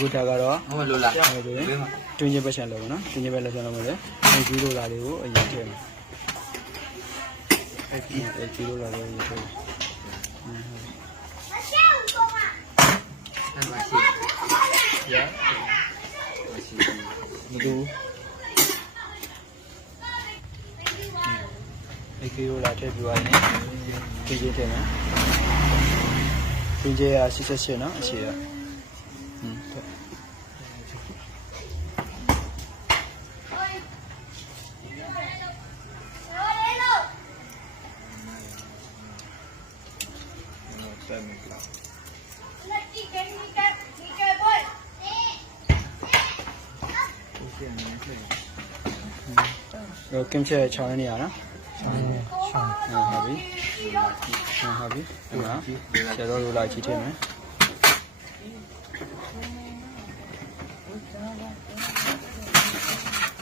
အခုဒါကတော့ဟောလိုလားအဲ့ဒါတွင်းချင်းပတ်ချန်လို့ပေါ့နော်တွင်းချင်းပတ်လက်ချန်လို့မယ်လေအဲ့ဒီလိုလာလေးကိုအရင်ထည့်မယ်အဲ့ဒီအဲ့ဒီလိုလာလေးကိုထည့်မယ်အဲ့မှာရှိရမရှိမတူအဲ့ဒီလိုလာထည့်ပြပါရင်တွင်းချင်းထည့်မယ်တွင်းချင်းက88နော်အခြေရ อืมတော့ကင်ချဲချောင်းနေရနော်ချောင်းချောင်းဟုတ်ပြီဟုတ်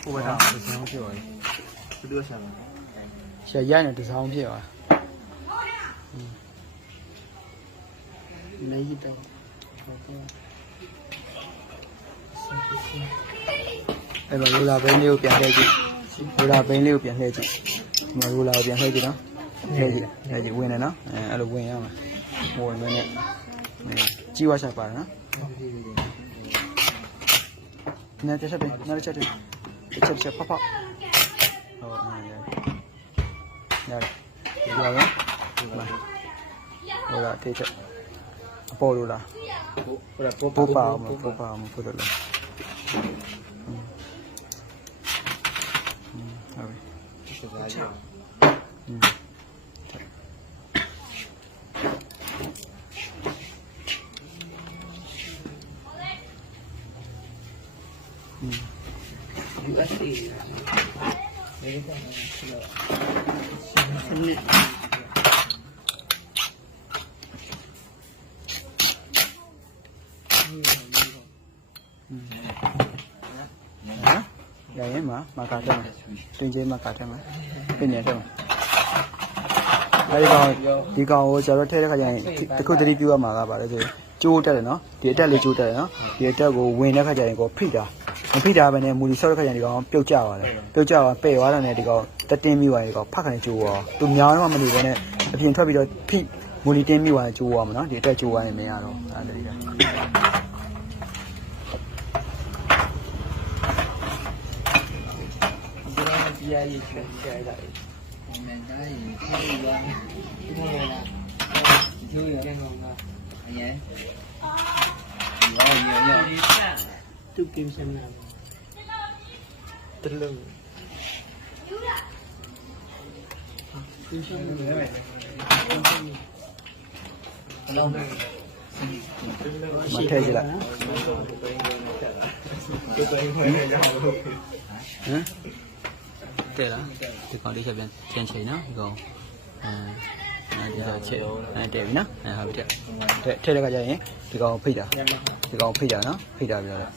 ကြည့်ထည့်မယ်ဟိုဘက်ကတစ်ဆောင်ပြောရယ်ဘယ်လိုဆက်မလဲဆရာရိုက်နေတစောင်းဖြစ်သွားနေရတော့အဲ့တော့လိုလာဘိန်းလေးကိုပြန်လှည့်ကြည့်လိုလာဘိန်းလေးကိုပြန်လှည့်ကြည့်ဒီမှာလိုလာကိုပြန်လှည့်ကြည့်နော်လှည့်ကြည့်လှည့်ကြည့်ဝင်နေနော်အဲအဲ့လိုဝင်ရမှာဝင်မယ်နဲ့ကြီးဝါရှာပါနော်နားချက်ချက်ပဲနားချက်ချက်ချက် ချက်ဖဖဟုတ်အဲ့ရရတယ်ဒီလိုပဲဟိုလာတေးချက်အပေါ်လိုလာ ရရင်မှာမာကာတက်မှာတွင်ချင်းမာကာတက်မှာပြင်နေတက်မှာအဲဒီကောင်ဒီကောင်ကိုကျွန်တော်ထည့်တဲ့ခါကျရင်တခုတတိပြုရမှာကပါလေဆိုကျိုးတက်တယ်နော်ဒီအတက်လေးကျိုးတက်တယ်နော်ဒီအတက်ကိုဝင်တဲ့ခါကျရင်ကိုဖိတာမဖိတာပဲနဲ့မူလီဆော့တဲ့ခါကျရင်ဒီကောင်ပြုတ်ကျသွားတယ်ပြုတ်ကျသွားပဲ့သွားတယ်နဲ့ဒီကောင်တက်တင်းမိသွားရင်ဒီကောင်ဖတ်ခနဲ့ကျိုးသွားသူများတော့မနေဘဲနဲ့အပြင်ထွက်ပြီးတော့ဖိမူလီတင်းမိသွားရင်ကျိုးသွားမှာနော်ဒီအတက်ကျိုးသွားရင်မရတော့အဲ့ဒါတည်းက ဒီတော့တရားရေးချင်ကြရတာ။အမေတိုင်းဒီလိုပါဒီလိုလား။ကျိုးရတဲ့ကောင်ကအရင်ရောရောရောသူကင်းစမ်းလာ တလုံးဒီရှင်နေမယ်လုံးမထည့်ကြည့်လိုက်ဟမ်တဲ့လားဒီကောင်လေးချက်ပြန်ပြန်ချိန်နော်ဒီကောင်အဲအဲဒီတော့ချက်အဲတဲ့ပြီနော်အဲဟုတ်ပြီတဲ့ထည့်တဲ့ခါကျရင်ဒီကောင်ဖိတ်တာဒီကောင်ဖိတ်တာနော်ဖိတ်တာပြောတယ်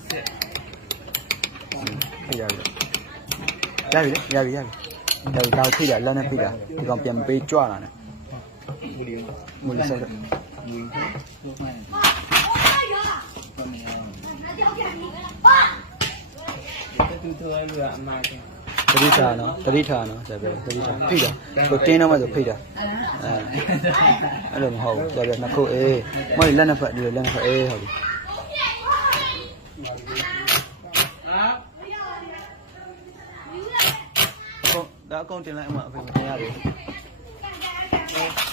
ဖိတ်ရပြီရပြီရပြီရပြီဒါဒါဖိတ်တာလက်နဲ့ဖိတ်တာဒီကောင်ပြန်ပေးကြွလာတယ်မူလီဆောက်တူတူအလူအမားက တတိထားနော်တတိထားနော်ဆိုပြတတိထားဖိတ်တာကိုတင်းတော့မှဆိုဖိတ်တာအဲအဲ့လိုမဟုတ်ဘူးဆိုပြနှစ်ခုအေးမဟုတ်လက်နှစ်ဖက်ဒီလက်နှစ်ဖက်အေးဟုတ်ပြီဟုတ်ဒါအကောင့်တင်လိုက်အမအဖေမတင်ရဘူး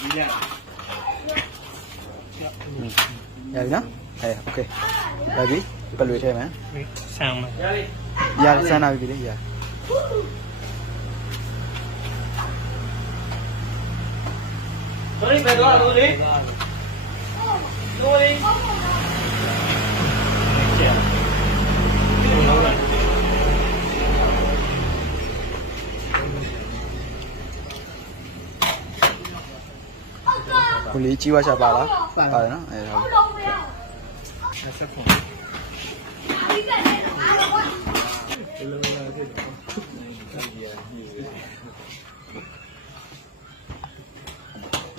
ဒီရ ရပြီနော်အဲโอเคရပြီပလွေထဲမှာ ဆမ်းမ ရစမ်းနာပြီလေရ တို့လေးပဲတော့တို့လေးတို့လေးကျန်ဒီလိုလား ကိုလေးကြီးဝါရှာ ပါလားပါတယ်နော်အဲဟုတ်ဆက်ဆက်ဖို့ ဒီလိုလား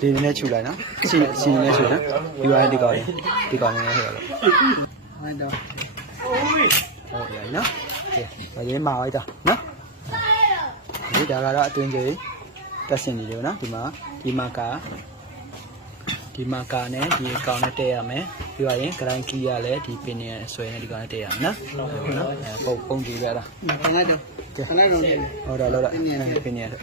ဒီဒီနည်းနဲ့ခြူလိုက်နော်စီစီနည်းနဲ့ခြူနော်ဒီဝိုင်းဒီကောင်လေးဒီကောင်လေးနဲ့ထည့်ရတော့ဟိုတော့ဟုတ်ပြီနော်ကဲဒါရေးမှာလိုက်တာနော်ဒီဒါကတော့အတွင်းကြီးတက်စင်နေတယ်နော်ဒီမှာဒီမှာကဒီမှာကနဲ့ဒီအကောင်နဲ့တက်ရမယ် ပြီးပါရင်ဂရိုင်းကီးရလဲဒီပင်နေဆွဲနေဒီကောင်တက်ရအောင်နော်နော်ပုံပုံကြည့်ရတာခဏတော့ခဏတော့ဟုတ်တော့လောက်တော့ပင်နေရတယ်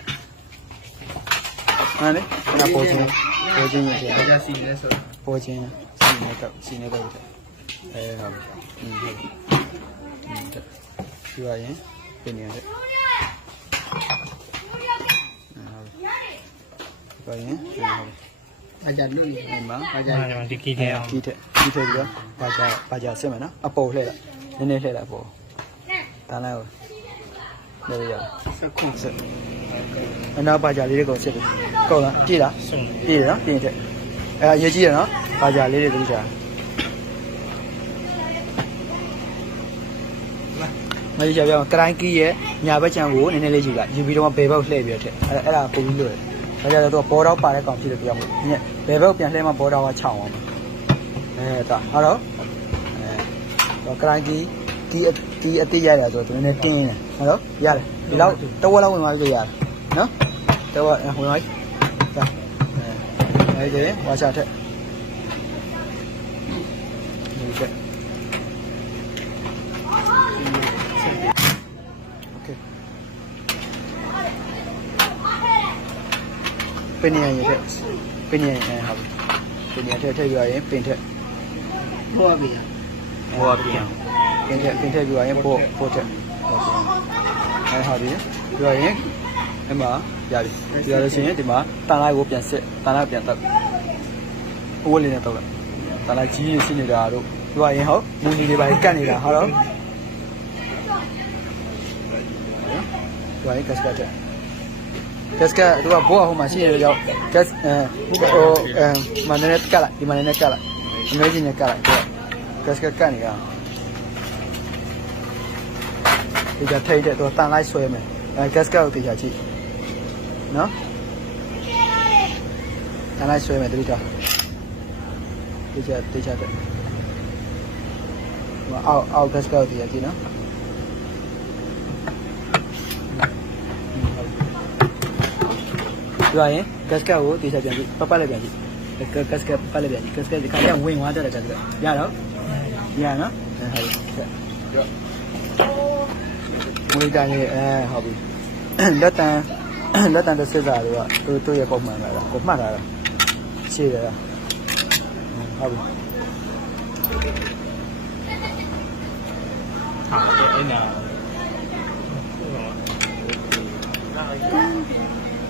ဟာလေခဏပေါ်ချင်းပေါ်ချင်းရတယ်အကြစီလဲဆိုပေါ်ချင်းစီနေတော့စီနေတော့အဲဟုတ်ပြီဟုတ်ပြီပြီးပါရင်ပင်နေရတယ်ဟုတ်ပြီပြီးပါရင်ဟုတ်ပြီ အကြလို့ဒီမှာအကြဒီမှာဒီကီတဲ့အောင်ဒီထက်ဒီထက်ပြီးတော့ဘာကြဘာကြစစ်မယ်နော်အပေါ်လှည့်လိုက်နည်းနည်းလှည့်လိုက်အပေါ်တန်းလိုက်ဟုတ်လေရစခွန်စစ်အနာဘာကြလေးတွေကိုစစ်တယ်ကောက်လားကြည့်လားဆုံးကြည့်ရနော်ပြင်ထက်အဲအရေးကြီးရနော်ဘာကြလေးတွေတူချာမကြီးချပြောင်းကရိုင်းကီးရဲ့ညာဘက်ချမ်းကိုနည်းနည်းလေးယူလိုက်ယူပြီးတော့ဘယ်ဘက်လှည့်ပြီးတော့ထက်အဲအဲ့ဒါပုံပြီးလို့ ဒါကြတော့ဘောတော့ပါတဲ့ကောင်ဖြစ်လို့ပြောင်းလို့ညက်ဘယ်ဘက်ပြန်လှည့်မှဘောတော့ကခြောင်အောင်အဲဒါဟုတ်တော့အဲတော့ကရိုင်းကီးဒီဒီအတိရရဆိုတော့နည်းနည်းတင်းတယ်ဟုတ်တော့ရတယ်ဒီလောက်တဝက်လောက်ဝင်သွားပြီရတယ်နော်တဝက်ဝင်သွားပြီဒါအဲဒီဝါချထက်ဒီကဲ ပင်နေရရဲ့ပင်နေရရဲ့ဟုတ်ပြီပင်နေရထက်ထည့်ပြရရင်ပင်ထက်ဘောပြီဟောပြန်ပင်ထက်ပင်ထက်ပြရရင်ပို့ပို့ထက်ဟုတ်ပြီအဲဟုတ်ပြီပြရရင်အမရပြီပြရလို့ရှိရင်ဒီမှာတန်လိုက်ကိုပြန်စစ်တန်လိုက်ပြန်တက်အဝတ်လေးနဲ့တော့လိုက်တန်လိုက်ကြီးကြီးရှိနေတာတို့ပြရရင်ဟုတ်မူကြီးတွေပါကတ်နေတာဟုတ်တော့ပြရရင်ကတ်ကတ်တ က်ကတ်ကတ်သူကဘောဟိုမှာရှိနေတဲ့ကြောင့်ကတ်အဲဟိုအဲမနနဲ့ကတ်လိုက်ဒီမနနဲ့ကတ်လိုက်အမေကြီးနဲ့ကတ်လိုက်ကတ်ကတ်ကတ်နေတာဒီကထိတ်တဲ့သူတန်လိုက်ဆွဲမယ်အဲကတ်ကတ်ကိုတရားကြည့်နော်တန်လိုက်ဆွဲမယ်တတိတော့ဒီချက်ဒီချက်တဲ့ဟိုအောက်အောက်ကတ်ကတ်ကိုတရားကြည့်နော်ပြောရင် gasket ကိုတေချာပြန်ကြည့်ပတ်ပတ်လည်းပြန် ကြည့် gasket ပတ်လည်းပြန်ကြည့် gasket ဒီခါကျဝင်သွားတဲ့ gasket ရတော့ရနော်ဟုတ်ပြီဝေးတိုင်းရဲ့အဲဟုတ်ပြီလက်တန်လက်တန်တစ်စစ်စာတွေကသူသူရဲ့ပုံ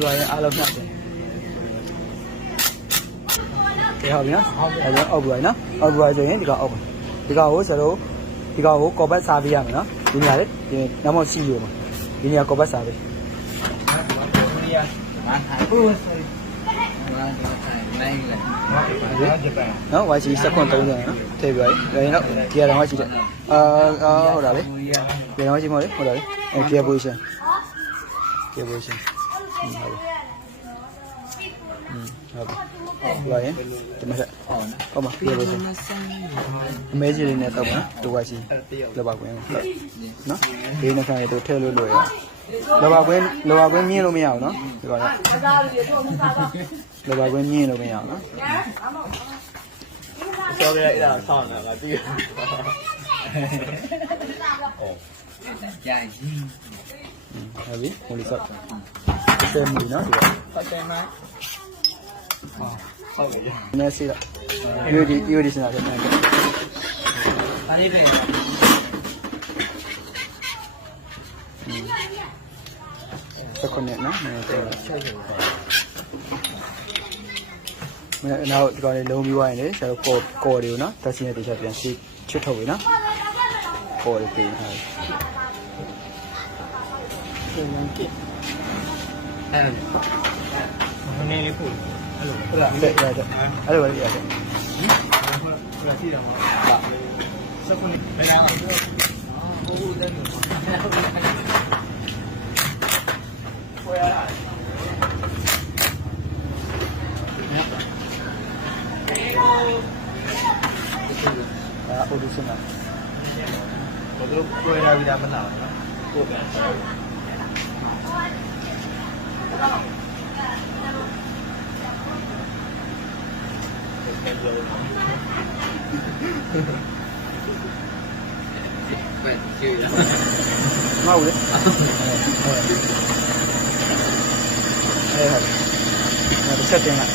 ဒီပါရင်အားလုံးမှတ်တယ်ကဲဟုတ်ပြီနော်အဲဒါအောက်ပြီးနော်အောက်ပြီးဆိုရင်ဒီကောင်အောက်ဒီကောင်ကိုဆရာတို့ဒီကောင်ကိုကော်ပတ်စားပေးရမယ်နော်ဒီညာလေဒီနောက်မှစီလို့မှာဒီညာကော်ပတ်စားပေးမာထိုင်ဘူးဆိုမာထိုင်နိုင်လေဟာဂျပန်နော်ဝါစီစက်ခွန်30နော်ထည့်ပြရရင်ဒါရင်တော့ဒီကတော့ဝါစီတဲ့အာအာဟုတ်တာလေဒီတော့ဝါစီမဟုတ်လေဟုတ်တာလေအဲ gear position gear position ဟုတ်ပြီဟုတ်ပြီဟုတ်ပြီဒီမှာဆက်ဟုတ်ပါ gear position အမဲကြီးလေးနဲ့တော့ပါဒူဝါစီလောပါကွင်းနော်ဒီနှစ်ခါရတော့ထဲလို့လို့ရလောပါကွင်းလောပါကွင်းမြင်လို့မရဘူးနော်ဒီကောင်ကလောပါကွင်းမြင်လို့မရဘူးနော်ဆောရဲအဲ့ဒါဆောင်းတာငါသိကြိုင်ကြီးဟုတ်ပြီဟိုလေးဆော့ ဆယ်မီနော်ဒီကပတ်တယ်မဟုတ်ပြီနည်းစီတော့ယူဒီယူဒီစနာတဲ့တယ်ပါနေတယ်စခုနဲ့နော်နည်းတယ်မင်းနောက်ဒီကောင်လေးလုံးပြီးသွားရင်လေဆရာတို့ကော်ကော်တွေကိုနော်တက်စီနဲ့တေချာပြန်စီချွတ်ထုတ်ပြီနော်ပေါ်ရပေးထားတယ်ပြန်ရန်ကစ် အဲ့နည်းလေးပို့အဲ့လိုဟုတ်လားတဲ့ရတယ်အဲ့လိုပဲရတယ်ဟုတ်လားရှိတယ်မှာစကုနေဘယ်နာဟိုဟိုတဲ့မျိုးပေါ်ရတာဒါအိုဒူစင်နာဘယ်လိုပေါ်ရပြီးသားမလားနော်ပို့ပြန်ပဲရှိရမဟုတ်လေအဲဟုတ်ဒါချက် တင်လိုက်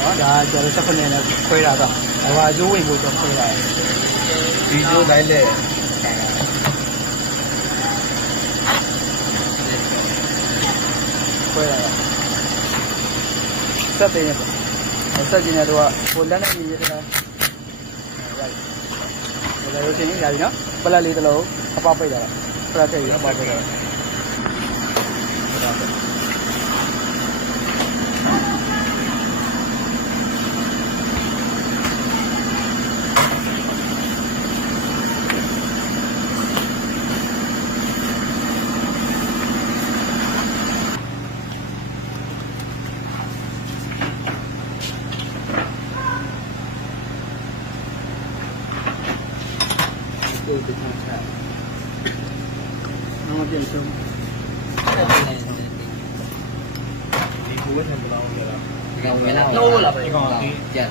နော်ဒါကျတော့ချက်ဖနေနဲ့ခွဲတာတော့ဟိုအကျိုးဝင်ကိုတော့ခွဲတာဗီဒီယိုတိုင်း လက်ခွဲတာဆက်တင်ရပေါ့ဆက်တင်ရတော့ဟိုလက်နဲ့ညီရတယ်လားရိုက်ဒါလည်းချင်းရပြီနော်ပလက်လေးတစ်လုံးအပေါက်ပိတ်တာပလက်ထည့်ရအပေါက်ပိတ်တာ ကိုယ်တင်ချာ နော်ပြန်ဆုံး ဒီကို ဝတ်တယ်ဘယ်လောက်လဲလား ဒီကောင်မလားလို့လာပဲဒီကောင်ကျန်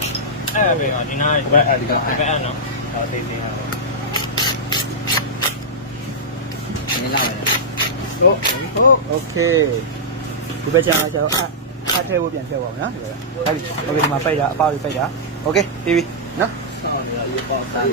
အဲ့ပဲကဒီနားဘယ်အဲ့ဒီကဘယ်အဲ့နော်ဟောသိသိဟာ နေလာမယ် ဟုတ်ဟုတ်โอเคဒီဘက်ကျန်လာကျတော့အအထဲဖို့ပြန်ဖြတ်ပါဦးနော်ဒီဘက်ကဟုတ်ပြီโอเคဒီမှာပိတ်တာအပေါက်လေးပိတ်တာโอเคပြီးပြီနော် ဆောင်းနေရရေပေါ့စား